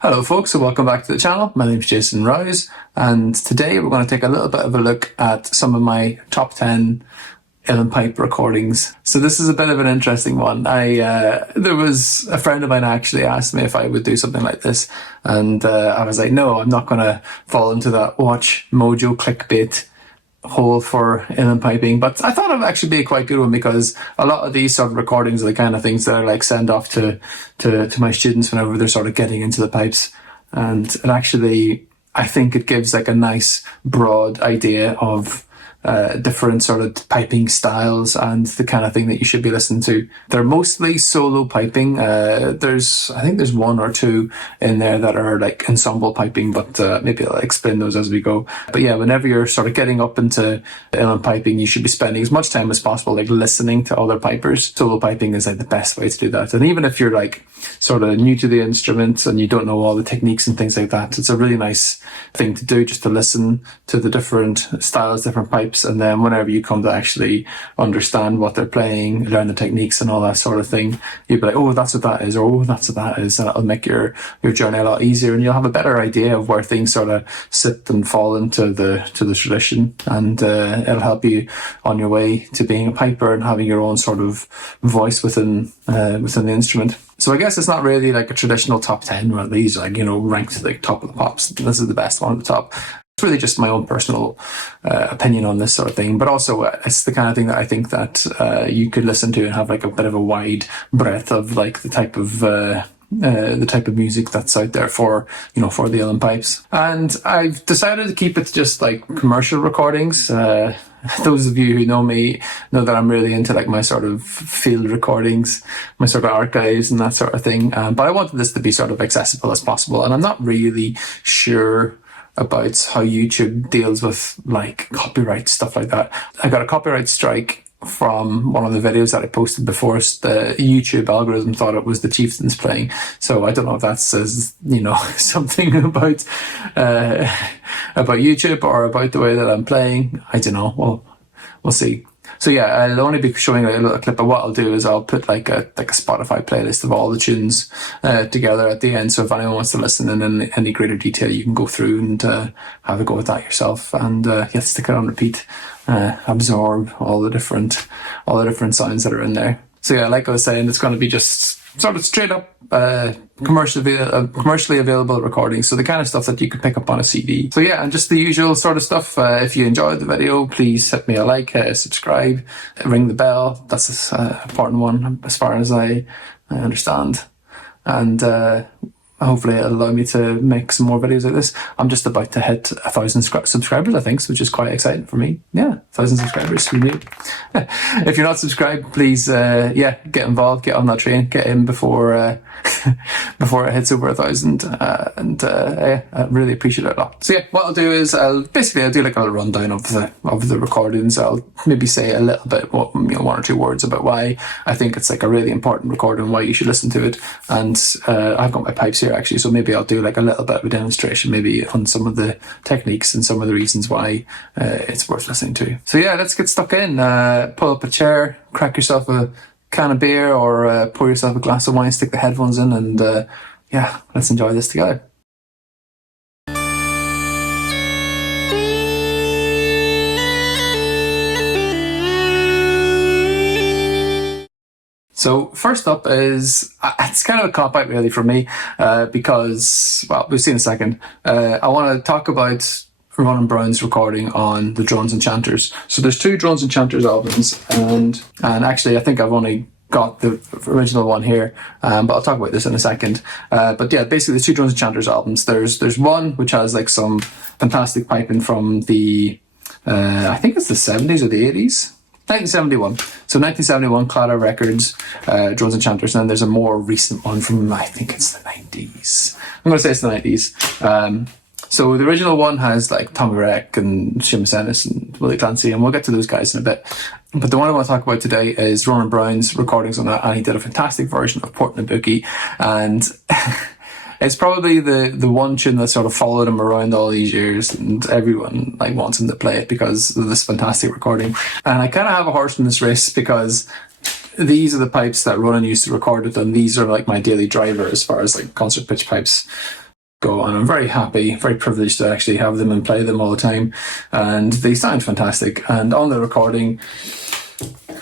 Hello folks, and welcome back to the channel. My name's Jason Rouse, and today we're going to take a little bit of a look at some of my top 10 Uilleann Pipe recordings. So this is a bit of an interesting one. There was a friend of mine actually asked me if I would do something like this, and I was like, no, I'm not going to fall into that watch mojo clickbait hole for Uilleann piping, but I thought it would actually be a quite good one because a lot of these sort of recordings are the kind of things that I like send off to my students whenever they're sort of getting into the pipes, and it actually, I think it gives like a nice broad idea of different sort of piping styles and the kind of thing that you should be listening to. They're mostly solo piping. I think there's one or two in there that are like ensemble piping, but maybe I'll explain those as we go. But yeah, whenever you're sort of getting up into Uilleann piping, you should be spending as much time as possible like listening to other pipers. Solo piping is like the best way to do that. And even if you're like sort of new to the instrument and you don't know all the techniques and things like that, it's a really nice thing to do, just to listen to the different styles, different pipes, and then whenever you come to actually understand what they're playing, learn the techniques and all that sort of thing, you'll be like, oh, that's what that is, or oh, that's what that is, and it'll make your journey a lot easier, and you'll have a better idea of where things sort of sit and fall into the tradition, and it'll help you on your way to being a piper and having your own sort of voice within the instrument. So I guess it's not really like a traditional top 10 where these are like, ranked to the top of the pops. This is the best one at the top. It's really just my own personal opinion on this sort of thing, but also it's the kind of thing that I think that you could listen to and have like a bit of a wide breadth of like the type of music that's out there for the Uilleann pipes. And I've decided to keep it just like commercial recordings. Those of you who know me know that I'm really into like my sort of field recordings, my sort of archives and that sort of thing. But I wanted this to be sort of accessible as possible. And I'm not really sure about how YouTube deals with like copyright stuff like that. I got a copyright strike from one of the videos that I posted before. The YouTube algorithm thought it was the Chieftains playing. So I don't know if that says, something about YouTube or about the way that I'm playing. I don't know. Well, we'll see. So yeah, I'll only be showing a little clip, but what I'll do is I'll put like a Spotify playlist of all the tunes together at the end. So if anyone wants to listen in any greater detail, you can go through and have a go at that yourself, and stick it on repeat, absorb all the different sounds that are in there. So yeah, like I was saying, it's going to be just sort of straight up commercially available recordings, so the kind of stuff that you could pick up on a CD. So yeah, and just the usual sort of stuff. If you enjoyed the video, please hit me a like, subscribe, ring the bell. That's an important one as far as I understand, and hopefully it'll allow me to make some more videos like this. I'm just about to hit 1,000 subscribers, I think, which is quite exciting for me. Yeah, 1,000 subscribers for me. If you're not subscribed, please, get involved, get on that train, get in before before it hits over 1,000. I really appreciate it a lot. So yeah, what I'll do is I'll do like a little rundown of the recordings. I'll maybe say a little bit, one or two words about why I think it's like a really important recording, why you should listen to it. And I've got my pipes here actually, so maybe I'll do like a little bit of a demonstration maybe on some of the techniques and some of the reasons why it's worth listening to. So yeah, let's get stuck in. Pull up a chair, crack yourself a can of beer, or pour yourself a glass of wine, stick the headphones in, and let's enjoy this together. So first up is, it's kind of a cop-out really for me, because, well, we'll see in a second. I want to talk about Ronan Browne's recording on the Drones and Chanters. So there's two Drones and Chanters albums, and actually I think I've only got the original one here, but I'll talk about this in a second. But yeah, basically the two Drones and Chanters albums. There's one which has like some fantastic piping from the, I think it's the 70s or the 80s. 1971. So 1971, Claddagh Records, Drones and Chanters, and then there's a more recent one from, I think it's the 90s. I'm going to say it's the 90s. So the original one has like Tommy Reck and Seamus Ennis and Willie Clancy, and we'll get to those guys in a bit. But the one I want to talk about today is Ronan Browne's recordings on that, and he did a fantastic version of Port and Bookie, and it's probably the one tune that sort of followed him around all these years, and everyone like wants him to play it because of this fantastic recording. And I kind of have a horse in this race because these are the pipes that Ronan used to record with, and these are like my daily driver as far as like concert pitch pipes go, and I'm very happy, very privileged to actually have them and play them all the time, and they sound fantastic. And on the recording,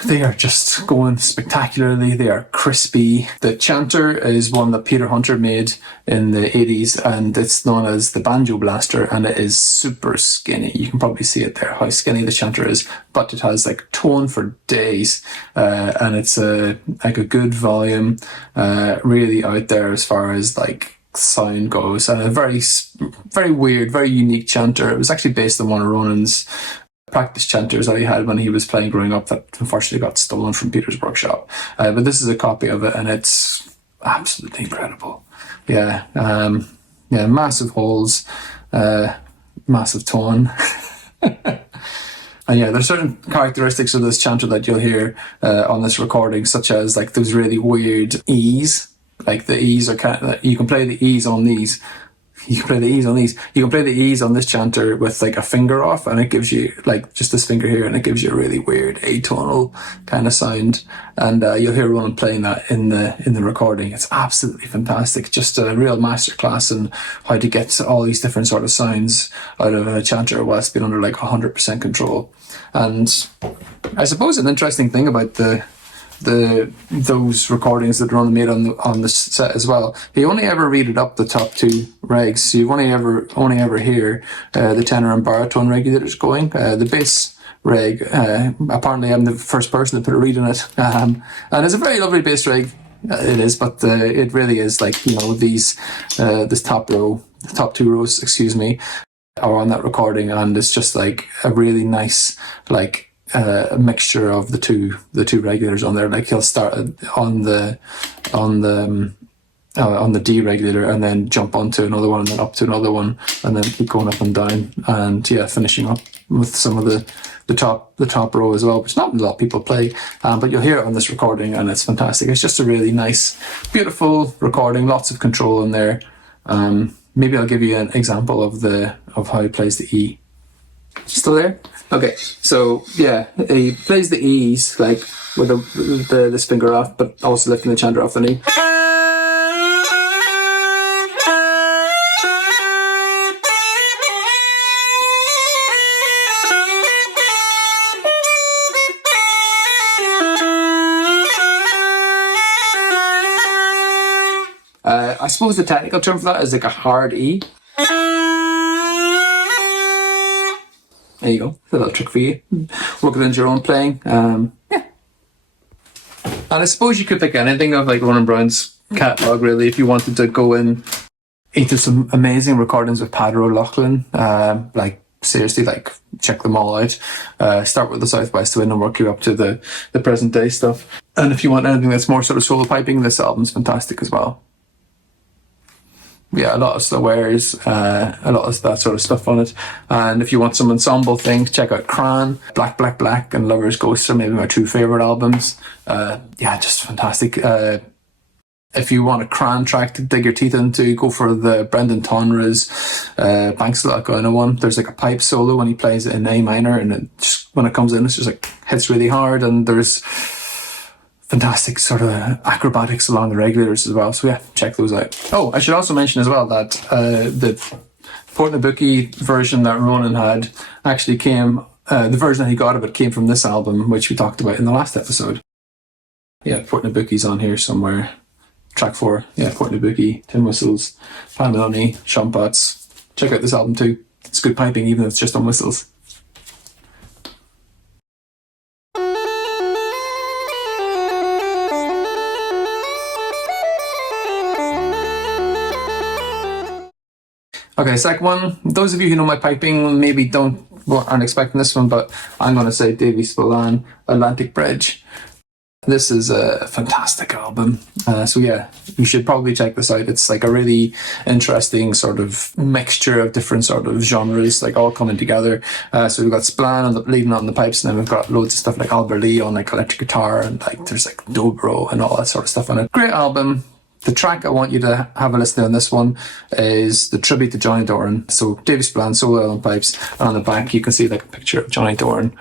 they are just going spectacularly. They are crispy. The chanter is one that Peter Hunter made in the 80s, and it's known as the Banjo Blaster, and it is super skinny. You can probably see it there, how skinny the chanter is, but it has like tone for days, and it's like a good volume, really out there as far as like sound goes, and a very, very weird, very unique chanter. It was actually based on one of Ronan's practice chanters that he had when he was playing growing up that unfortunately got stolen from Peter's workshop. But this is a copy of it, and it's absolutely incredible. Yeah, massive holes, massive tone. And yeah, there's certain characteristics of this chanter that you'll hear on this recording, such as like those really weird E's. Like the E's are kind of, you can play the E's on these. You can play the E's on these. You can play the E's on this chanter with like a finger off, and it gives you like just this finger here, and it gives you a really weird atonal kind of sound. And you'll hear Ronan playing that in the recording. It's absolutely fantastic. Just a real masterclass in how to get all these different sort of sounds out of a chanter whilst being under like 100% control. And I suppose an interesting thing about those recordings that Ronan made on the set as well, he only ever reeded up the top two regs, so you only ever hear the tenor and baritone regulators going. The bass reg, apparently I'm the first person to put a reed in it, and it's a very lovely bass reg. It is, but it really is like, you know, these this top two rows, excuse me, are on that recording, and it's just like a really nice like a mixture of the two regulators on there. Like he'll start on the D regulator and then jump onto another one and then up to another one and then keep going up and down, and yeah, finishing up with some of the top row as well, which not a lot of people play, but you'll hear it on this recording, and it's fantastic. It's just a really nice, beautiful recording, lots of control in there. Maybe I'll give you an example of how he plays the E. Still there? Okay, so yeah, he plays the E's like with this finger off, but also lifting the chanter off the knee. I suppose the technical term for that is like a hard E. There you go, a little trick for you. Work it into your own playing. Yeah. And I suppose you could pick anything of like Ronan Browne's catalogue really, if you wanted to go in into some amazing recordings with Paddy O'Loughlin. Like seriously, like check them all out. Start with the Southwest Wind and work you up to the present day stuff. And if you want anything that's more sort of solo piping, this album's fantastic as well. Yeah, a lot of slow-wares, a lot of that sort of stuff on it. And if you want some ensemble things, check out Cran, Black, Black, Black, and Lover's Ghost are maybe my two favourite albums. Yeah, just fantastic. If you want a Cran track to dig your teeth into, go for the Brendan Tonra's Banks of Lacona one. There's like a pipe solo when he plays it in A minor, and it just, when it comes in, it's just like hits really hard, and there's fantastic sort of acrobatics along the regulators as well. So yeah, check those out. Oh, I should also mention as well that the Portnabucky version that Ronan had actually came, the version that he got of it came from this album, which we talked about in the last episode. Yeah, Portnabucky's on here somewhere. Track 4, yeah, Portnabucky, Tin Whistles, Pan Maloney, Sean Potts. Check out this album too. It's good piping, even if it's just on whistles. Okay, second one. Those of you who know my piping maybe aren't expecting this one, but I'm going to say Davy Spillane, Atlantic Bridge. This is a fantastic album. So yeah, you should probably check this out. It's like a really interesting sort of mixture of different sort of genres, like all coming together. So we've got Spillane leading on the pipes, and then we've got loads of stuff like Albert Lee on like electric guitar, and like there's like dobro and all that sort of stuff on it. Great album. The track I want you to have a listen to on this one is the tribute to Johnny Doran. So Davy Spillane, solo on pipes, and on the back you can see like a picture of Johnny Doran.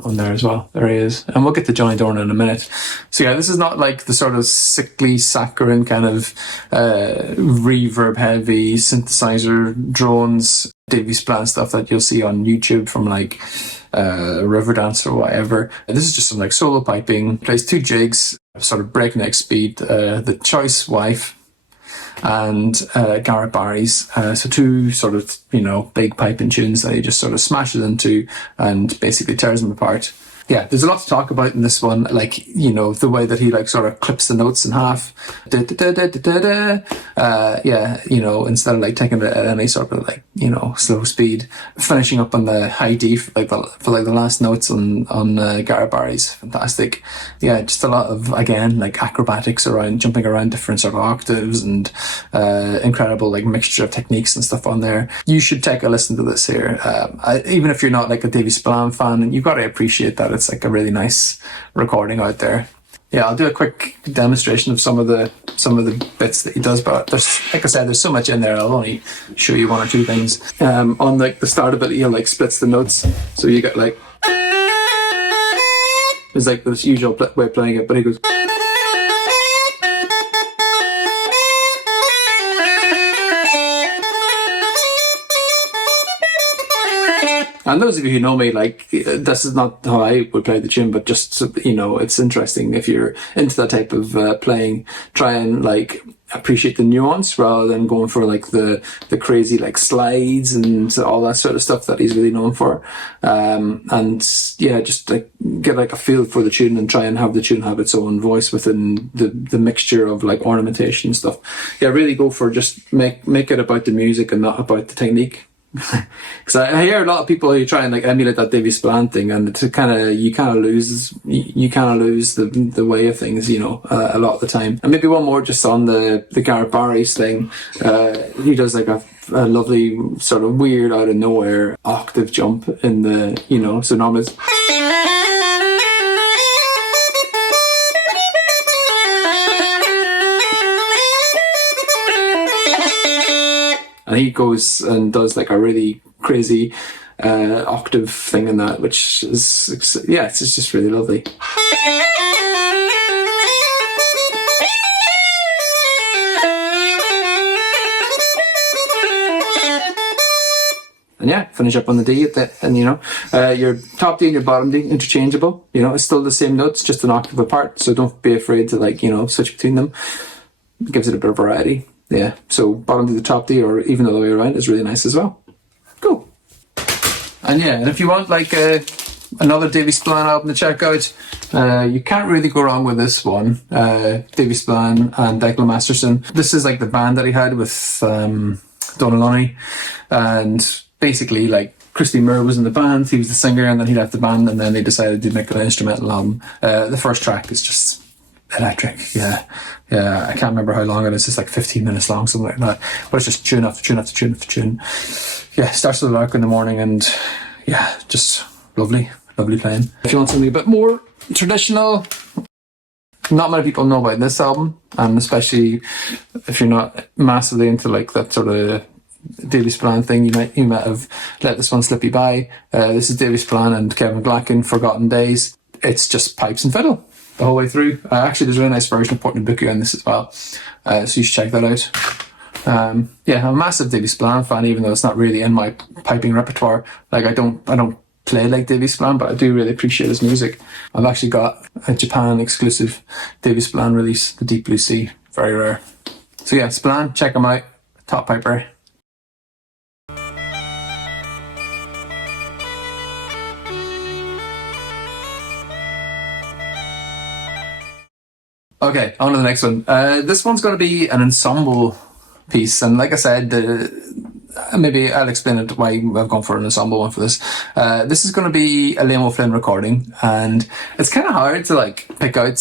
on there as well. There he is. And we'll get to Johnny Doran in a minute. So yeah, this is not like the sort of sickly, saccharine kind of reverb heavy synthesizer drones, Davy Spillane stuff that you'll see on YouTube from like Riverdance or whatever. And this is just some like solo piping. Plays 2 jigs, sort of breakneck speed. The Choice Wife and Garrett Barry's. So 2 sort of, big piping tunes that he just sort of smashes into and basically tears them apart. Yeah, there's a lot to talk about in this one, like, the way that he like sort of clips the notes in half. Instead of like taking it at any sort of like, slow speed. Finishing up on the high D for the last notes on Garrett Barry's. Fantastic. Yeah, just a lot of, again, like acrobatics around, jumping around different sort of octaves and incredible like mixture of techniques and stuff on there. You should take a listen to this here. Even if you're not like a Davy Spillane fan, and you've got to appreciate that it's like a really nice recording out there. Yeah, I'll do a quick demonstration of some of the bits that he does, but there's, like I said, there's so much in there. I'll only show you 1 or 2 things. On like the start of it, he like splits the notes, so you get like, it's like this usual way of playing it, but he goes. And those of you who know me, like, this is not how I would play the tune, but just, it's interesting if you're into that type of playing, try and, like, appreciate the nuance rather than going for, like, the crazy, like, slides and all that sort of stuff that he's really known for. Just, like, get, like, a feel for the tune and try and have the tune have its own voice within the mixture of, like, ornamentation and stuff. Yeah, really go for just make it about the music and not about the technique. Because I hear a lot of people who try and like emulate that Davy Spillane thing, and you kind of lose the way of things, a lot of the time. And maybe one more just on the Garrett Barry's thing. He does like a lovely sort of weird out of nowhere octave jump in the so normally it's. And he goes and does like a really crazy octave thing in that, which is, yeah, it's just really lovely. And yeah, finish up on the D and your top D and your bottom D interchangeable. It's still the same notes, just an octave apart. So don't be afraid to like, switch between them. It gives it a bit of variety. Yeah, so bottom D to top D, or even the other way around, is really nice as well. Cool. And yeah, and if you want like another Davy Spillane album to check out, you can't really go wrong with this one. Davy Spillane and Declan Masterson. This is like the band that he had with Doran, and basically like Christy Moore was in the band, he was the singer, and then he left the band, and then they decided to make an instrumental album. The first track is just electric. Yeah, I can't remember how long it is. It's like 15 minutes long, something like that, but it's just tune after tune after tune after tune. Yeah, starts with a lark in the morning, and yeah, just lovely playing. If you want something a bit more traditional, not many people know about this album, and especially if you're not massively into like that sort of Davy Spillane thing, you might have let this one slip you by. This is Davy Spillane and Kevin McLachlan, Forgotten Days. It's just pipes and fiddle the whole way through. Actually, there's a really nice version of Portnabucco on this as well, so you should check that out. I'm a massive Davy Spillane fan, even though it's not really in my piping repertoire. Like I don't play like Davy Spillane, but I do really appreciate his music. I've actually got a Japan exclusive Davy Spillane release, The Deep Blue Sea, very rare. So yeah, Spillane, check him out, top piper. Okay, on to the next one. This one's going to be an ensemble piece, and like I said, maybe I'll explain it why I've gone for an ensemble one for this. This is going to be a Liam O'Flynn recording, and it's kind of hard to like pick out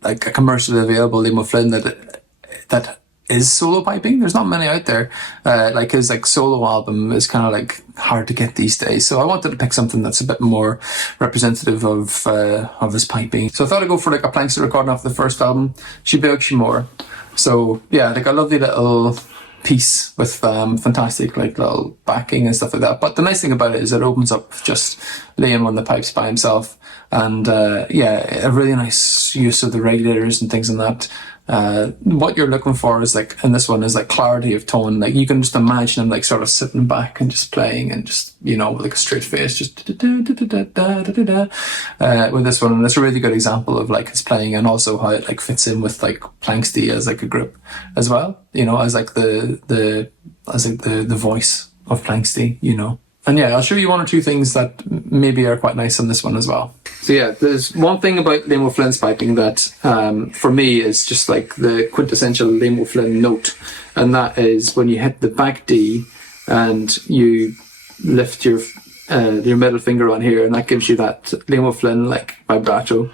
like a commercially available Liam O'Flynn that is solo piping. There's not many out there. Like his like solo album is kind of like hard to get these days. So I wanted to pick something that's a bit more representative of his piping. So I thought I'd go for like a Plankster recording off the first album, She Beag She More. So yeah, like a lovely little piece with fantastic like little backing and stuff like that. But the nice thing about it is it opens up just Liam on the pipes by himself, and a really nice use of the regulators and things like that. What you're looking for is like in this one is like clarity of tone. Like you can just imagine him like sort of sitting back and just playing and just, you know, with like a straight face, just with this one. And it's a really good example of like his playing and also how it like fits in with like Planxty as like a group as well, you know, as like the voice of Planxty, you know. And yeah, I'll show you one or two things that maybe are quite nice on this one as well. So yeah, there's one thing about Liam O'Flynn's piping that, for me, is just like the quintessential Liam O'Flynn note. And that is when you hit the back D and you lift your middle finger on here, and that gives you that Liam O'Flynn like vibrato.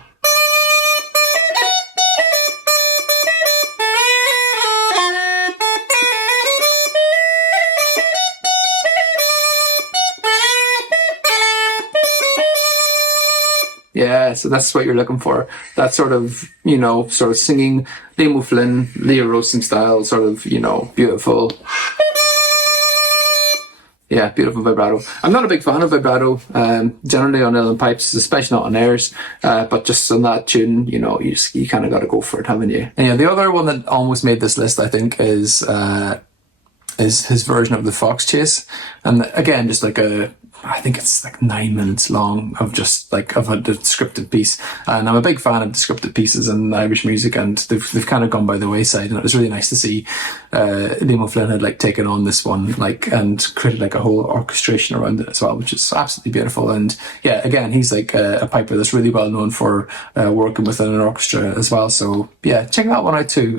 Yeah, so that's what you're looking for. That sort of, you know, sort of singing Liam O'Flynn, Leo Rowsome style, sort of, you know, beautiful. Yeah, beautiful vibrato. I'm not a big fan of vibrato, generally on Uilleann Pipes, especially not on airs, but just on that tune, you know, you kind of got to go for it, haven't you? And yeah, the other one that almost made this list, I think, is his version of the Fox Chase. And again, just like I think it's like 9 minutes long of just like of a descriptive piece. And I'm a big fan of descriptive pieces in Irish music, and they've kind of gone by the wayside. And it was really nice to see Liam O'Flynn had like taken on this one, like, and created like a whole orchestration around it as well, which is absolutely beautiful. And yeah, again, he's like a piper that's really well known for working within an orchestra as well. So yeah, check that one out too.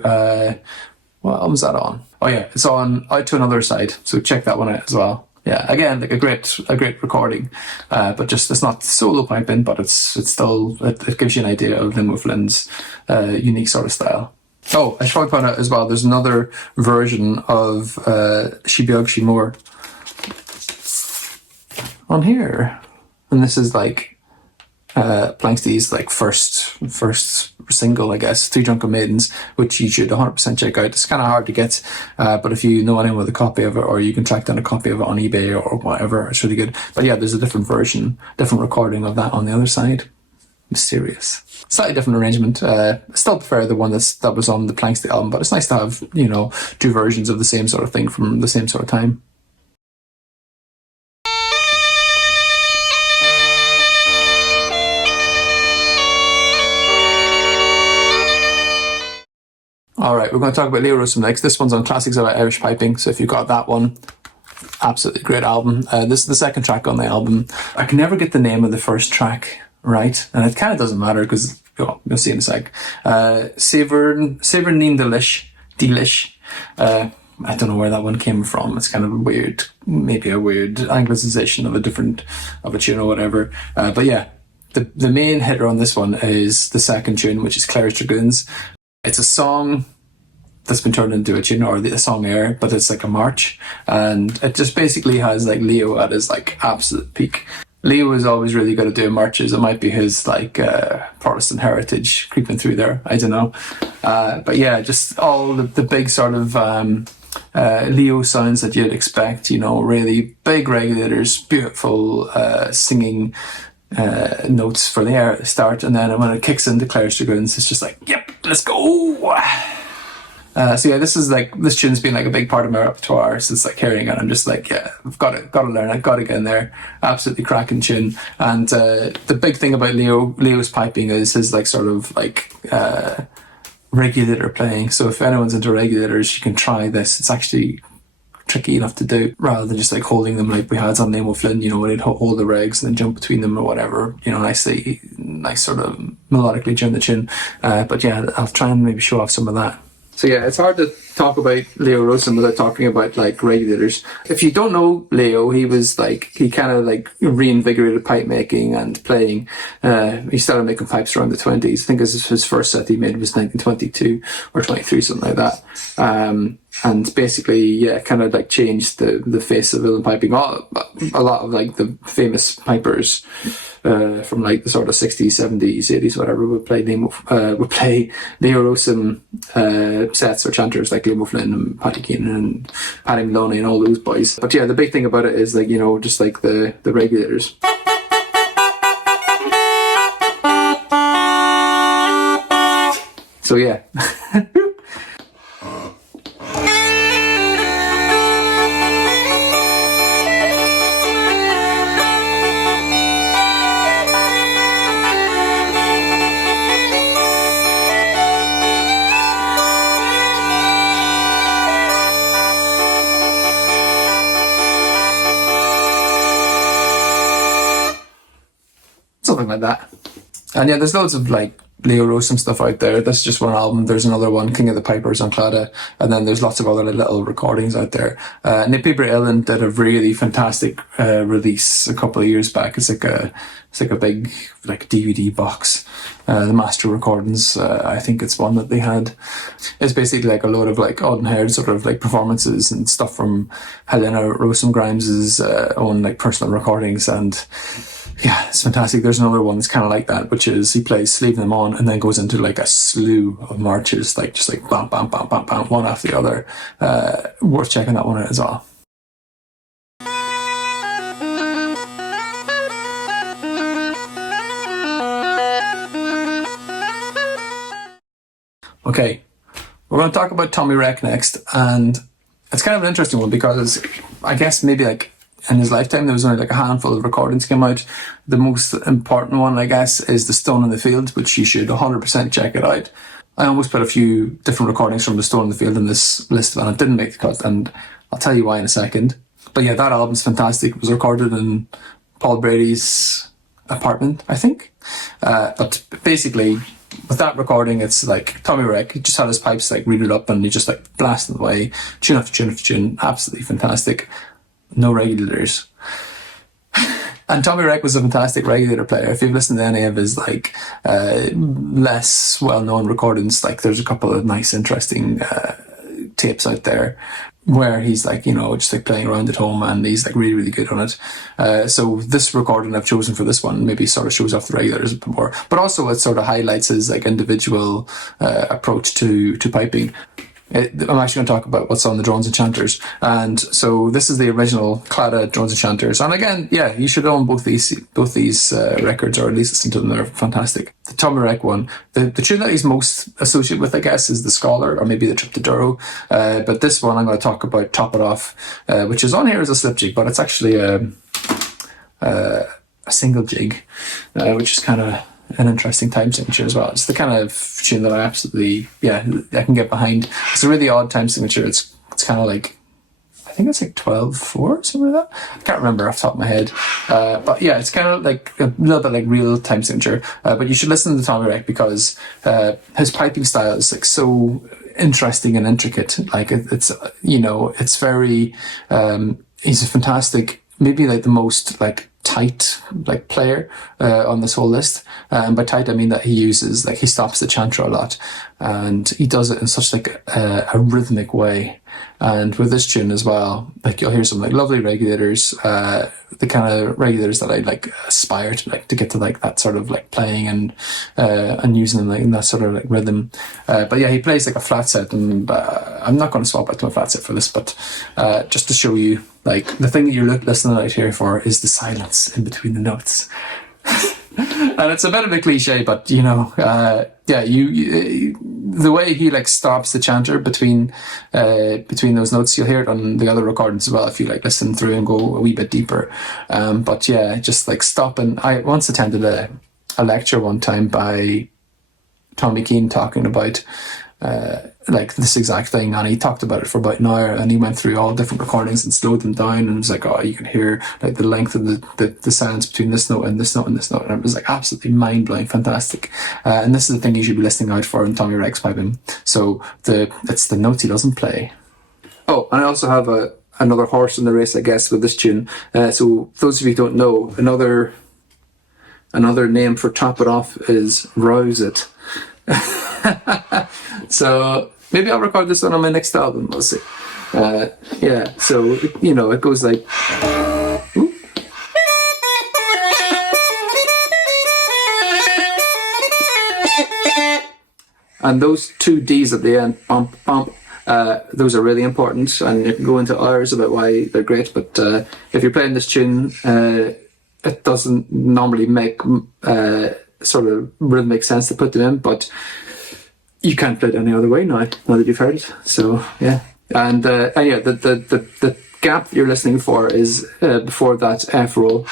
What album's that on? Oh yeah, it's on Out to Another Side. So check that one out as well. Yeah, again, like a great recording, but just it's not solo piping, but it's still it gives you an idea of Liam O'Flynn's unique sort of style. Oh, I should probably point out as well, there's another version of She Beag She More on here, and this is like Planxty's like first single, I guess, Three Drunken Maidens, which you should 100% check out. It's kind of hard to get, but if you know anyone with a copy of it, or you can track down a copy of it on eBay or whatever, it's really good. But yeah, there's a different version, different recording of that on the other side. Mysterious. Slightly different arrangement. Still prefer the one that was on the Planxty album, but it's nice to have, you know, two versions of the same sort of thing from the same sort of time. Alright, we're going to talk about Leo Rowsome next. This one's on Classics About Irish Piping, so if you've got that one, absolutely great album. This is the second track on the album. I can never get the name of the first track right, and it kind of doesn't matter because you'll see in a sec. Savern Neen Delish. I don't know where that one came from. It's kind of a weird, maybe a weird anglicization of a tune or whatever. But yeah, the main hitter on this one is the second tune, which is Clare's Dragoons. It's a song that's been turned into a tune, or a song air, but it's like a march, and it just basically has like Leo at his like absolute peak. Leo is always really good at doing marches. It might be his like Protestant heritage creeping through there. I don't know, but yeah, just all the big sort of Leo sounds that you'd expect. You know, really big regulators, beautiful singing notes for the air at the start, and then when it kicks into Clare's Dragoons, it's just like, yep, let's go. So yeah, this tune's been like a big part of my repertoire since like hearing it. I'm just like, yeah, I've got to learn it, got to get in there. Absolutely cracking tune. And the big thing about Leo's piping is his like sort of like regulator playing. So if anyone's into regulators, you can try this. It's actually tricky enough to do, rather than just like holding them like we had on Liam O'Flynn, you know, when he'd hold the regs and then jump between them or whatever, you know, nice sort of melodically during the tune. But yeah, I'll try and maybe show off some of that. So yeah, it's hard to talk about Leo Rowsome without talking about like regulators. If you don't know Leo, he kind of like reinvigorated pipe making and playing. He started making pipes around the 20s. I think his first set he made was 1922 or 23, something like that. And basically, yeah, kind of like changed the face of Uilleann piping. A lot of like the famous pipers from like the sort of 60s, 70s, 80s, whatever, would play Leo Rowsome sets or chanters like Liam O'Flynn and Paddy Keenan and Paddy Maloney and all those boys. But yeah, the big thing about it is like, you know, just like the regulators. So yeah. Something like that. And yeah, there's loads of like Leo Rowsome stuff out there. That's just one album. There's another one, King of the Pipers on Claddagh, and then there's lots of other little recordings out there. Nick Uilleann did a really fantastic release a couple of years back. It's like a big like DVD box. The Master Recordings, I think it's one that they had. It's basically like a load of like odd and haired sort of like performances and stuff from Helena Rowsome Grimes's own like personal recordings, and yeah, it's fantastic. There's another one that's kind of like that, which is he plays Leaving Them On and then goes into like a slew of marches, like just like bam, bam, bam, bam, bam, one after the other. Worth checking that one out as well. Okay, we're going to talk about Tommy Reck next, and it's kind of an interesting one because I guess maybe like in his lifetime there was only like a handful of recordings came out. The most important one, I guess, is The Stone in the Field, which you should 100% check it out. I almost put a few different recordings from The Stone in the Field in this list, and it didn't make the cut, and I'll tell you why in a second. But yeah, that album's fantastic. It was recorded in Paul Brady's apartment, I think. But basically, with that recording, it's like Tommy Reck, he just had his pipes like reeled up and he just like blasted away, tune after tune after tune, absolutely fantastic. No regulators. And Tommy Reck was a fantastic regulator player. If you've listened to any of his like less well-known recordings, like there's a couple of nice interesting tapes out there where he's like, you know, just like playing around at home, and he's like really, really good on it. So this recording I've chosen for this one maybe sort of shows off the regulators a bit more, but also it sort of highlights his like individual approach to piping. I'm actually going to talk about what's on the Drones and Chanters. And so this is the original Claddagh Drones and Chanters. And again, yeah, you should own both these records, or at least listen to them. They're fantastic. The Tommy Reck one, the tune that he's most associated with, I guess, is The Scholar, or maybe The Trip to Duro. But this one I'm going to talk about, Top It Off, which is on here as a slip jig, but it's actually a single jig, which is kind of an interesting time signature as well. It's the kind of tune that I absolutely, I can get behind. It's a really odd time signature. It's kind of like, I think it's like 12/4 or something like that. I can't remember off the top of my head. But yeah, it's kind of like a little bit like real time signature. But you should listen to Tommy Reck because his piping style is like so interesting and intricate. Like it's you know, it's very, he's a fantastic, maybe like the most like tight like player on this whole list, and by tight I mean that he uses like he stops the chanter a lot, and he does it in such like a rhythmic way. And with this tune as well, like you'll hear some like lovely regulators, the kind of regulators that I like aspire to, like to get to like that sort of like playing and using them like in that sort of like rhythm. But yeah, he plays like a flat set, and I'm not going to swap out to a flat set for this, but just to show you, like the thing that you're listening out here for is the silence in between the notes. And it's a bit of a cliche, but you know, you the way he like stops the chanter between those notes, you'll hear it on the other recordings as well if you like listen through and go a wee bit deeper. But yeah, just like stopping. I once attended a lecture one time by Tommy Keenan talking about like this exact thing, and he talked about it for about an hour, and he went through all different recordings and slowed them down, and it was like, oh, you can hear like the length of the sounds between this note and this note and this note, and it was like absolutely mind-blowing, fantastic. And this is the thing you should be listening out for in Tommy Reck's piping. So it's the notes he doesn't play. Oh, and I also have another horse in the race, I guess, with this tune. So those of you who don't know, another name for Top It Off is Rouse It. So maybe I'll record this one on my next album, we'll see. So you know, it goes like, ooh. And those two D's at the end, bump bump, Those are really important, and you can go into hours about why they're great. But if you're playing this tune, it doesn't normally make sort of rhythmic sense to put them in, but you can't play it any other way now that you've heard it. So yeah, and yeah, the gap you're listening for is before that F roll.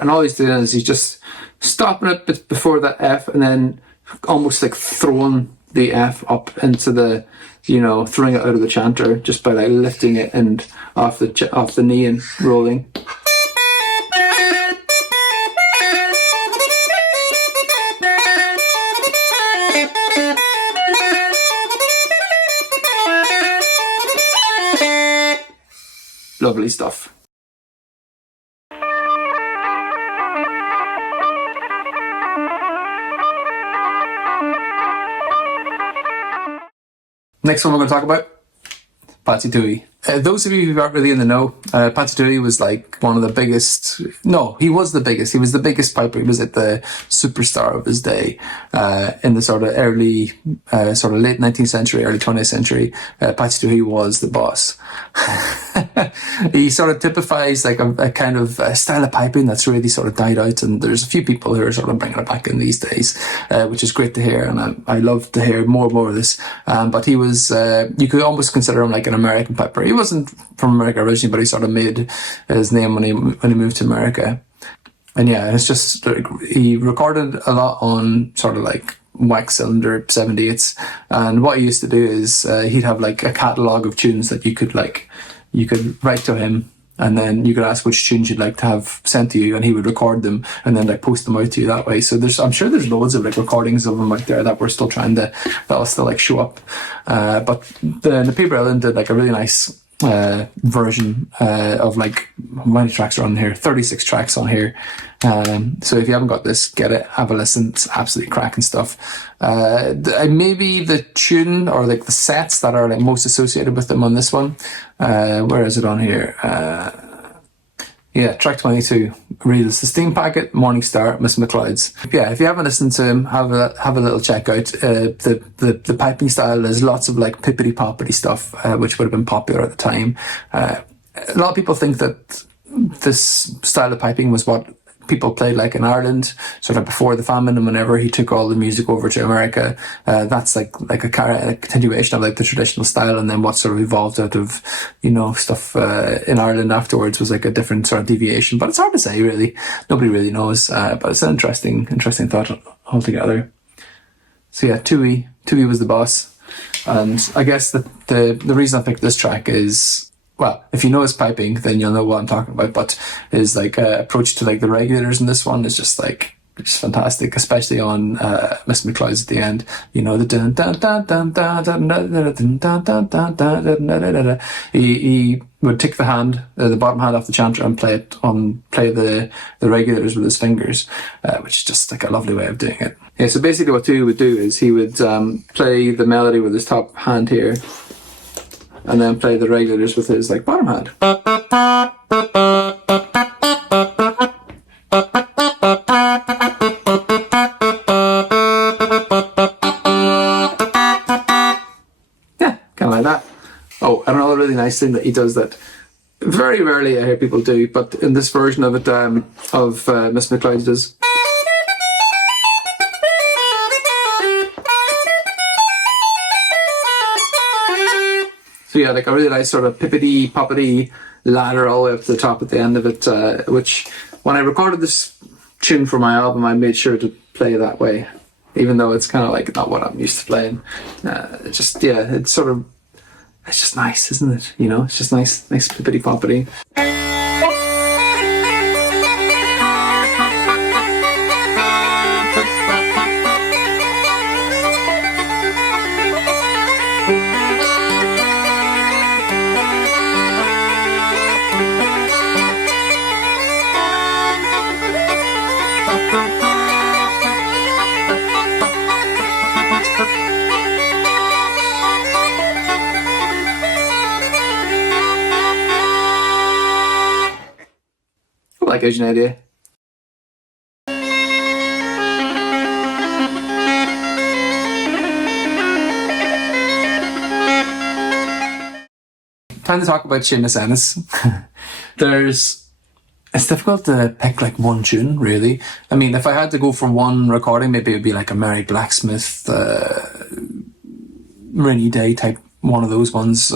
And all he's doing is he's just stopping it before that F, and then almost like throwing the F up into the, throwing it out of the chanter just by like lifting it and off the knee and rolling. Lovely stuff. Next one we're going to talk about, Patsy Touhey. Those of you who aren't really in the know, Patsy Touhey was like one of the biggest. No, he was the biggest. He was the biggest piper. He was like the superstar of his day in the sort of late 19th century, early 20th century. Patsy Touhey was the boss. He sort of typifies like a kind of style of piping that's really sort of died out, and there's a few people who are sort of bringing it back in these days, which is great to hear, and I love to hear more and more of this. But he was, you could almost consider him like an American piper. He wasn't from America originally, but he sort of made his name when he moved to America. And yeah, it's just like, he recorded a lot on sort of like wax cylinder 78s, and what he used to do is he'd have like a catalogue of tunes that you could write to him, and then you could ask which tunes you'd like to have sent to you, and he would record them and then like post them out to you that way. So I'm sure there's loads of like recordings of them out there that we're still that'll still like show up. But the Peter Ellen did like a really nice version of like, how many tracks are on here? 36 tracks on here. So if you haven't got this, get it, have a listen. It's absolutely cracking stuff. Maybe the tune or like the sets that are like most associated with them on this one. Where is it on here? Yeah, track 22. Read the Steam Packet, Morning Star, Miss McLeod's. Yeah, if you haven't listened to him, have a little check out. The piping style is lots of like pippity poppity stuff, which would have been popular at the time. A lot of people think that this style of piping was what people played like in Ireland, sort of before the famine, and whenever he took all the music over to America, that's like a continuation of like the traditional style, and then what sort of evolved out of, stuff in Ireland afterwards was like a different sort of deviation. But it's hard to say, really. Nobody really knows, but it's an interesting thought altogether. So yeah, Touhey was the boss, and I guess the reason I picked this track is, well, if you know his piping, then you'll know what I'm talking about. But his like approach to like the regulators in this one is just fantastic, especially on Miss McLeod's at the end. The dun dun dun dun dun dun dun dun dun. He would take the hand, the bottom hand off the chanter, and play the regulators with his fingers, which is just like a lovely way of doing it. Yeah. So basically, what Touhey would do is he would play the melody with his top hand here, and then play the regulators with his like bottom hand. Yeah, kind of like that. Oh, and another really nice thing that he does that very rarely I hear people do, but in this version of it, of Miss McLeod does. So yeah, like a really nice sort of pippity poppity ladder all the way up to the top at the end of it, which when I recorded this tune for my album, I made sure to play that way, even though it's kind of like not what I'm used to playing. It's just nice, isn't it? It's just nice pippity poppity. That gives you an idea. Time to talk about Seamus Ennis. It's difficult to pick like one tune, really. I mean, if I had to go for one recording, maybe it would be like a Merry Blacksmith, Rainy Day type, one of those ones,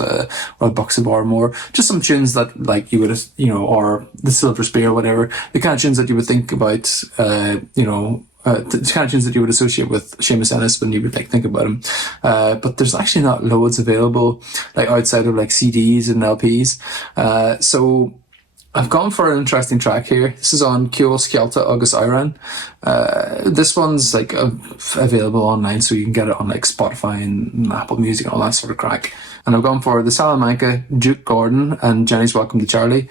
or Bucks of Barmore. Just some tunes that like you would, or The Silver Spear or whatever. The kind of tunes that you would think about, the kind of tunes that you would associate with Seamus Ennis when you would like think about him. But there's actually not loads available, like outside of like CDs and LPs. So I've gone for an interesting track here. This is on Ceol Scialta Agus Éireann. This one's like available online, so you can get it on like Spotify and Apple Music and all that sort of crack. And I've gone for the Salamanca, Duke Gordon and Jenny's Welcome to Charlie.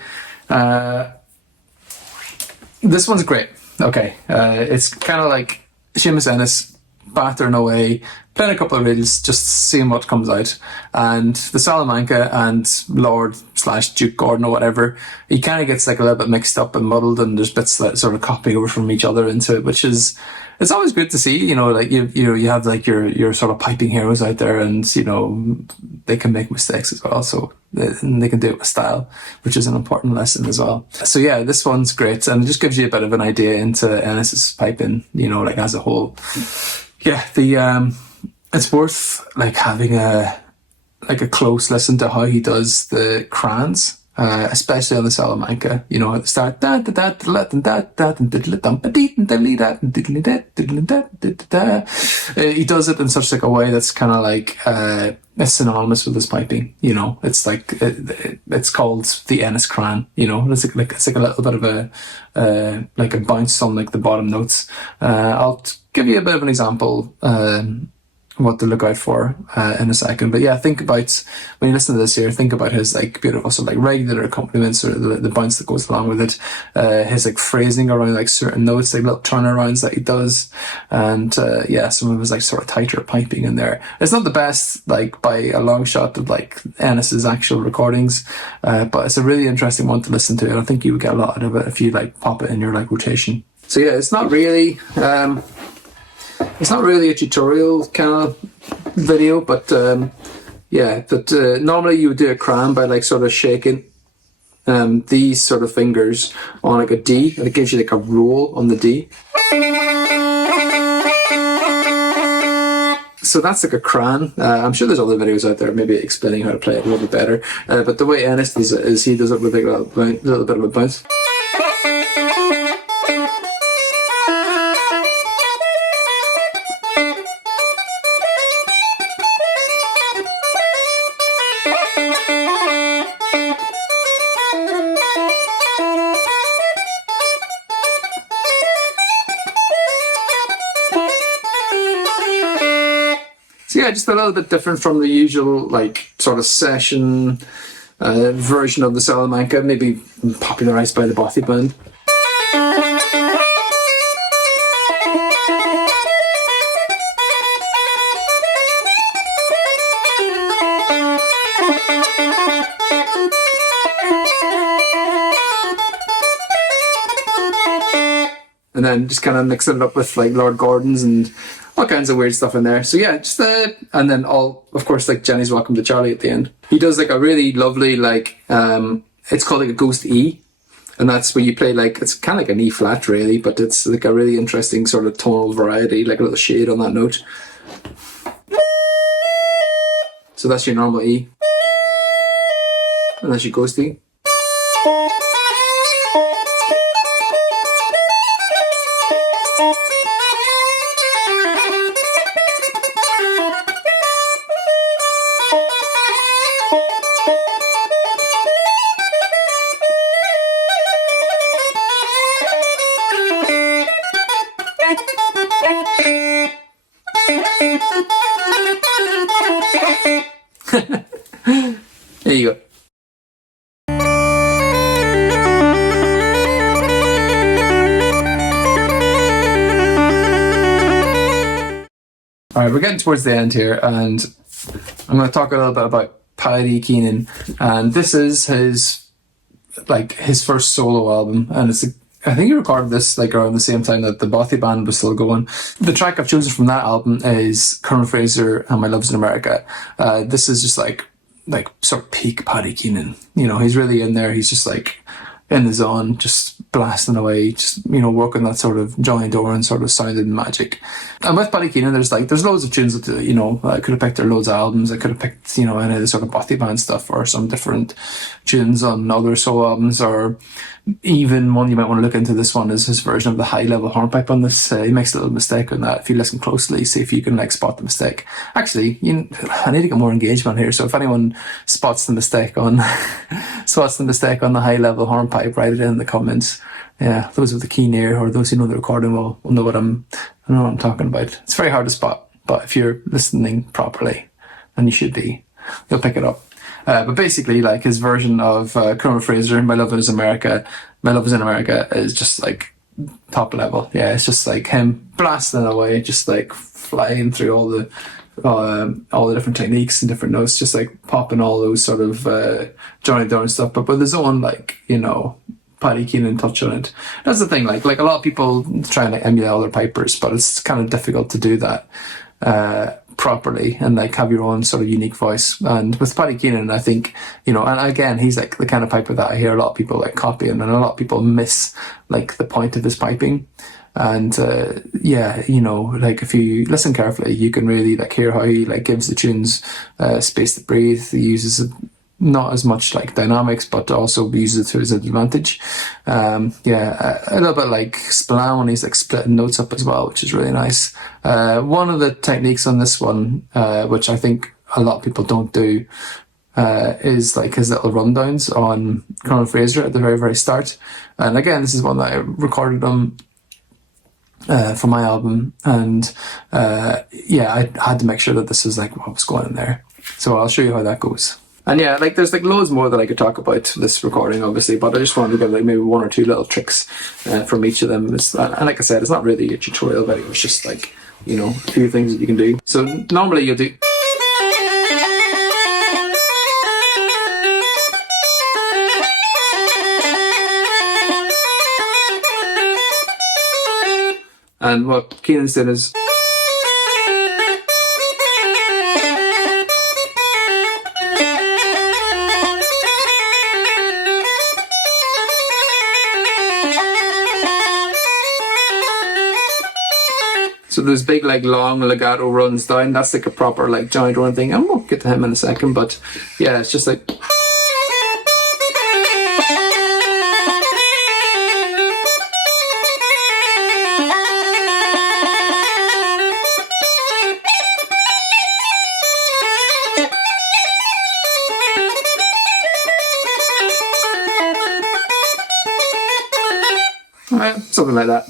This one's great. Okay, it's kind of like Seamus Ennis battering away, playing a couple of reels, just seeing what comes out. And the Salamanca and Lord/Duke Gordon or whatever, he kind of gets like a little bit mixed up and muddled, and there's bits that sort of copy over from each other into it, which is, it's always good to see, like you have like your sort of piping heroes out there, and they can make mistakes as well, so they can do it with style, which is an important lesson as well. So yeah, this one's great, and it just gives you a bit of an idea into Ennis's piping, like as a whole. Yeah, it's worth like having a close listen to how he does the crans, especially on the Salamanca. At the start, he does it in such like a way that's kind of like it's synonymous with his piping. It's like it's called the Ennis cran. It's like a little bit of a like a bounce on like the bottom notes. I'll give you a bit of an example. What to look out for in a second, but yeah, think about when you listen to this here. Think about his like beautiful sort of like regular accompaniments, or the bounce that goes along with it. His like phrasing around like certain notes, like little turnarounds that he does, and some of his like sort of tighter piping in there. It's not the best like by a long shot of like Ennis's actual recordings, but it's a really interesting one to listen to, and I think you would get a lot out of it if you like pop it in your like rotation. So yeah, it's not really a tutorial kind of video, but normally you would do a cran by like sort of shaking these sort of fingers on like a D, and it gives you like a roll on the D. So that's like a cran. I'm sure there's other videos out there maybe explaining how to play it a little bit better, but the way Ennis does it is he does it with like a little bit of a bounce. Yeah, just a little bit different from the usual like sort of session version of the Salamanca, maybe popularised by the Bothy Band. And then just kind of mixing it up with like Lord Gordon's and all kinds of weird stuff in there. So yeah, just and then of course, like Jenny's Welcome to Charlie at the end. He does like a really lovely like it's called like a ghost E, and that's where you play like, it's kind of like an E flat really, but it's like a really interesting sort of tonal variety, like a little shade on that note. So that's your normal E, and that's your ghost E. There you go. Alright, we're getting towards the end here, and I'm going to talk a little bit about Paddy Keenan, and this is his like his first solo album, and I think he recorded this like around the same time that the Bothy band was still going. The track I've chosen from that album is Colonel Fraser and My Love's in America. This is just like sort of peak Paddy Keenan. You know, he's really in there. He's just like in the zone, just blasting away, just, you know, working that sort of Johnny Doran sort of sound and magic. And with Paddy Keenan, there's loads of tunes that, you know, I could have picked there loads of albums. I could have picked, you know, any of the sort of Bothy band stuff or some different tunes on other solo albums, or even one you might want to look into. This one is his version of the high level hornpipe on this. He makes a little mistake on that. If you listen closely, see if you can like spot the mistake. Actually, I need to get more engagement here. So if anyone spots the mistake on the high level hornpipe, write it in the comments. Yeah, those with the keen ear, or those who know the recording will know what I'm talking about. It's very hard to spot, but if you're listening properly, and you should be, you'll pick it up. But basically, like, his version of Colonel Fraser, My Love is America is just like top level. Yeah, it's just like him blasting away, just like flying through all the different techniques and different notes, just like popping all those sort of Johnny Doran stuff, but with his own, like, you know, Paddy Keenan touch on it. That's the thing, like a lot of people try and like emulate other pipers, but it's kind of difficult to do that properly and like have your own sort of unique voice. And with Paddy Keenan, I think, you know, and again, he's like the kind of piper that I hear a lot of people like copying, and a lot of people miss like the point of his piping. And yeah, you know, like if you listen carefully, you can really like hear how he like gives the tunes space to breathe. He uses not as much like dynamics, but also uses it to his advantage. Yeah, a little bit like Spillane when he's like splitting notes up as well, which is really nice. One of the techniques on this one, which I think a lot of people don't do, is like his little rundowns on Colonel Fraser at the very, very start. And again, this is one that I recorded for my album, and yeah, I had to make sure that this was like what was going in there. So I'll show you how that goes. And yeah, like there's like loads more that I could talk about this recording, obviously, but I just wanted to give like maybe one or two little tricks from each of them. And like I said, it's not really a tutorial video, it's just like, you know, a few things that you can do. So normally you'll do... And what Keenan's did is... So there's big like long legato runs down. That's like a proper like Johnny Doran thing. And we'll get to him in a second, but yeah, it's just like... something like that.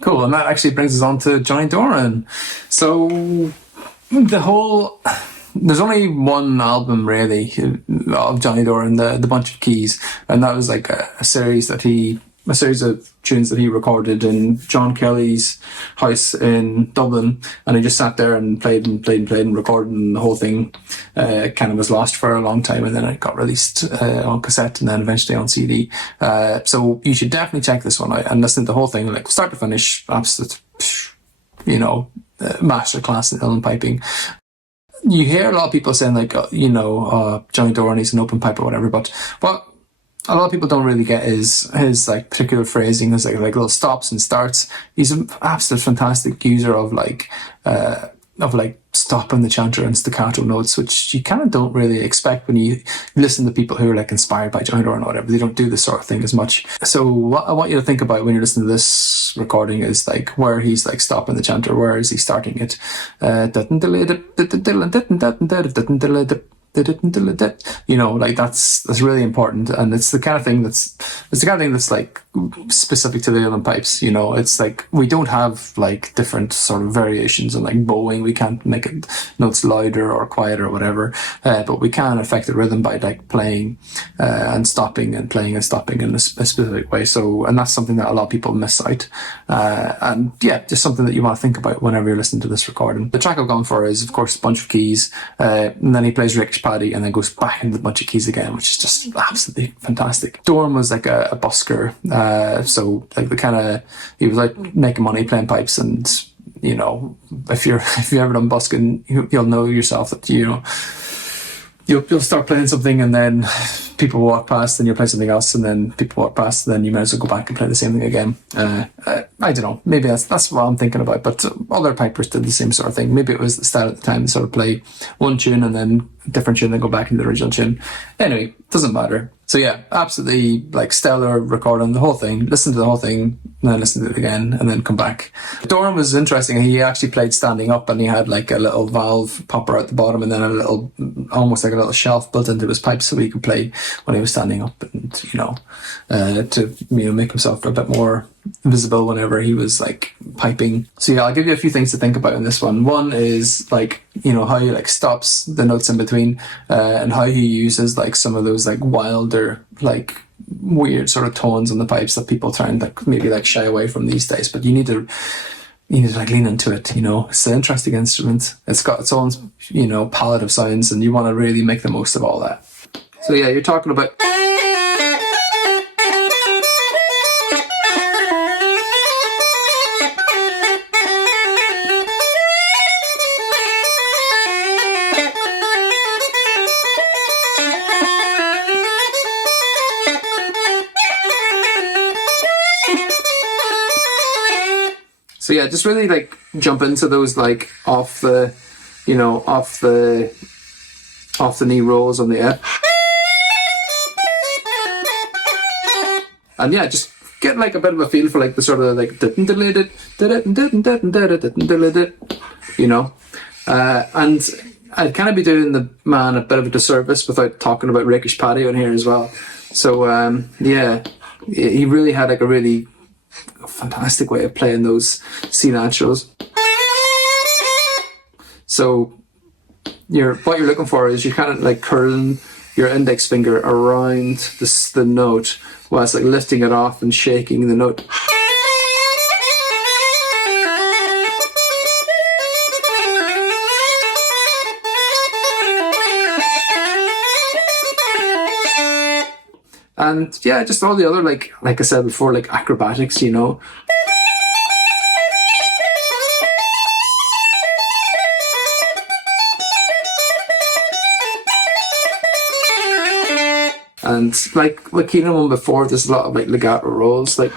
Cool, and that actually brings us on to Johnny Doran. So there's only one album really of Johnny Doran, the Bunch of Keys, and that was like a series of tunes that he recorded in John Kelly's house in Dublin, and he just sat there and played and recorded, and the whole thing kind of was lost for a long time, and then it got released on cassette and then eventually on CD. So you should definitely check this one out and listen to the whole thing, like start to finish, absolute, you know, masterclass in Uilleann piping. You hear a lot of people saying like, you know, Johnny Doran, he's an open pipe or whatever, but what a lot of people don't really get is his like particular phrasing, his like little stops and starts. He's an absolute fantastic user of like stopping the chanter and staccato notes, which you kind of don't really expect when you listen to people who are like inspired by Johnny Doran or whatever. They don't do this sort of thing as much. So what I want you to think about when you're listening to this recording is like where he's like stopping the chanter, where is he starting it? You know, like that's really important, and it's the kind of thing that's like specific to the Uilleann Pipes. You know, it's like we don't have like different sort of variations in like bowing. We can't make it notes louder or quieter or whatever, but we can affect the rhythm by like playing and stopping and playing and stopping in a specific way. So, and that's something that a lot of people miss out. And yeah, just something that you want to think about whenever you're listening to this recording. The track I've gone for is, of course, a bunch of keys, and then he plays Rick's Paddy and then goes back into a bunch of keys again, which is just absolutely fantastic. Doran was like a busker. So like he was like making money playing pipes, and you know, if you've ever done busking, you'll know yourself that, you know, you'll start playing something and then people walk past and you'll play something else, and then people walk past and then you might as well go back and play the same thing again. I don't know, maybe that's what I'm thinking about, but other pipers did the same sort of thing. Maybe it was the style at the time to sort of play one tune and then a different tune, then go back into the original tune. Anyway, doesn't matter. So yeah, absolutely like stellar recording, the whole thing. Listen to the whole thing, and then listen to it again, and then come back. Doran was interesting. He actually played standing up, and he had like a little valve popper at the bottom, and then a little, almost like a little shelf built into his pipe, so he could play when he was standing up, and you know, to, you know, make himself a bit more visible whenever he was like piping. So yeah, I'll give you a few things to think about in this one. One is like, you know, how he like stops the notes in between, and how he uses like some of those like wilder, like weird sort of tones on the pipes that people try and like maybe like shy away from these days. But you need to like lean into it, you know. It's an interesting instrument. It's got its own, you know, palette of sounds, and you want to really make the most of all that. So yeah, you're talking about so yeah, just really like jump into those like off the knee rolls on the F. And yeah, just get like a bit of a feel for like the sort of like, you know, and I'd kind of be doing the man a bit of a disservice without talking about Rakish Paddy on here as well. So yeah, he really had like a really fantastic way of playing those C naturals. So what you're looking for is you're kind of like curling your index finger around the note whilst like lifting it off and shaking the note. And yeah, just all the other like I said before, like acrobatics, you know. And like what Keenan won before, there's a lot of like legato rolls, like.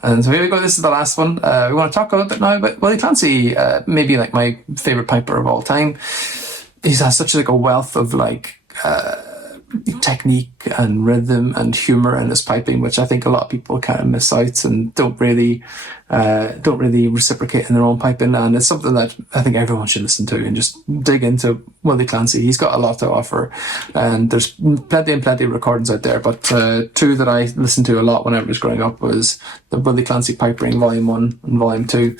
And so here we go, this is the last one. We want to talk a little bit now about Willie Clancy, maybe like my favourite piper of all time. He's has such like a wealth of like technique and rhythm and humour in his piping, which I think a lot of people kind of miss out and don't really reciprocate in their own piping. And it's something that I think everyone should listen to and just dig into Willie Clancy. He's got a lot to offer, and there's plenty of recordings out there, but two that I listened to a lot when I was growing up was the Willie Clancy Pipering Volume 1 and Volume 2.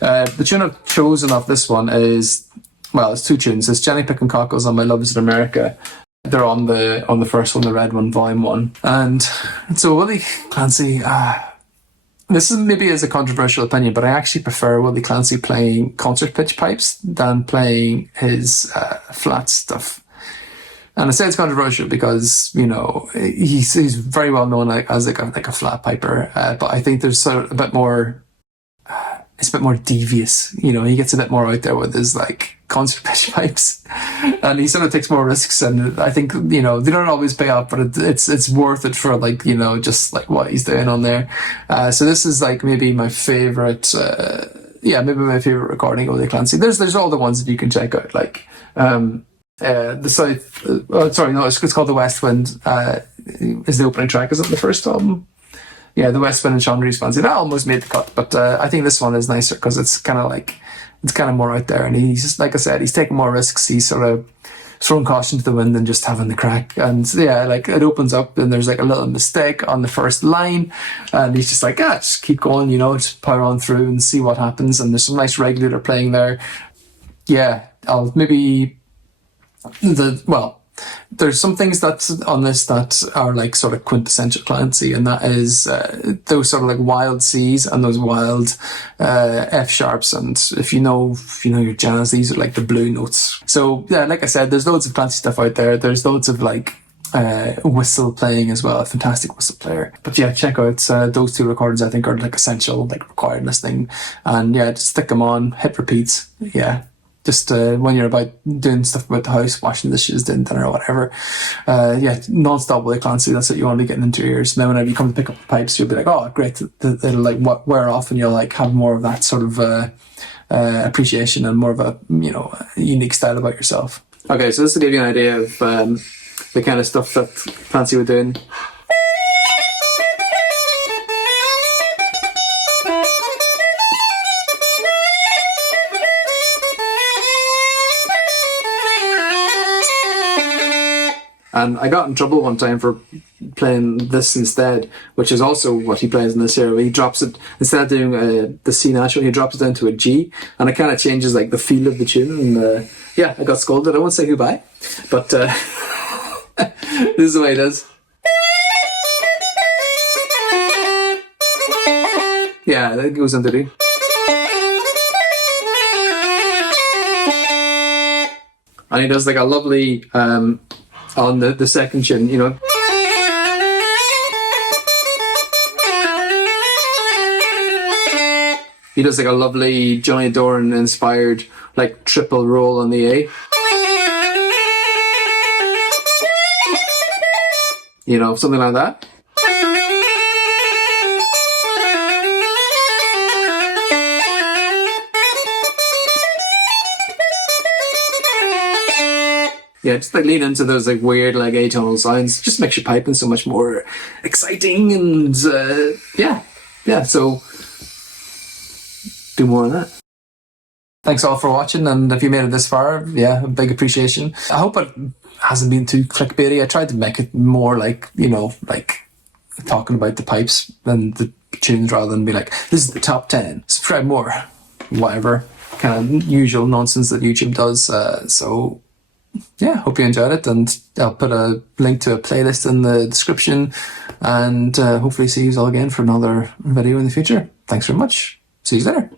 The tune I've chosen off this one is, well, it's two tunes. It's Jenny Picking Cockles and My Love Is in America. They're on the first one, the red one, Volume 1. And so Willie Clancy, this is maybe is a controversial opinion, but I actually prefer Willie Clancy playing concert pitch pipes than playing his flat stuff. And I say it's controversial because, you know, he's very well known as like a flat piper, but I think there's sort of a bit more it's a bit more devious. You know, he gets a bit more out there with his like concert pitch pipes, and he sort of takes more risks. And I think, you know, they don't always pay off, but it's worth it for, like, you know, just like what he's doing on there. So this is like maybe my favorite. Maybe my favorite recording of Willie Clancy. There's all the ones that you can check out, like the South. Sorry, no, it's called The West Wind. Is the opening track? Is it the first album? Yeah, The West Wind and Sean Reeves Fancy. That almost made the cut, but I think this one is nicer because it's kind of more out there, and he's just, like I said, he's taking more risks. He's sort of throwing caution to the wind and just having the crack. And yeah, like it opens up and there's like a little mistake on the first line, and he's just like, just keep going, you know, just power on through and see what happens. And there's some nice regulator playing there. Yeah, I'll maybe there's some things that's on this that are like sort of quintessential Clancy, and that is those sort of like wild C's and those wild F sharps. And if you know your jazz, these are like the blue notes. So yeah, like I said, there's loads of Clancy stuff out there. There's loads of like whistle playing as well, a fantastic whistle player. But yeah, check out those two recordings. I think are like essential, like required listening. And yeah, just stick them on, hit repeats. Yeah. Just when you're about doing stuff about the house, washing dishes, doing dinner or whatever. Non-stop Willie Clancy, that's what you want to be getting into your ears. And then whenever you come to pick up the pipes, you'll be like, oh, great. It'll like wear off, and you'll like have more of that sort of appreciation and more of a, you know, unique style about yourself. Okay, so this will give you an idea of the kind of stuff that Clancy was doing. And I got in trouble one time for playing this instead, which is also what he plays in this here. He drops it, instead of doing the C natural, he drops it down to a G, and it kind of changes like the feel of the tune. And I got scolded. I won't say who by, but this is the way it is. Yeah, that goes into D. And he does like a lovely on the second tune, you know. He does like a lovely Johnny Doran inspired like triple roll on the A. You know, something like that. Yeah, just like lean into those like weird like atonal sounds. Just makes your piping so much more exciting, and so do more of that. Thanks all for watching, and if you made it this far, a big appreciation. I hope it hasn't been too clickbaity. I tried to make it more like, you know, like talking about the pipes and the tunes rather than be like, this is the top 10. Subscribe more. Whatever kind of usual nonsense that YouTube does. Hope you enjoyed it, and I'll put a link to a playlist in the description, and hopefully see you all again for another video in the future. Thanks very much. See you later.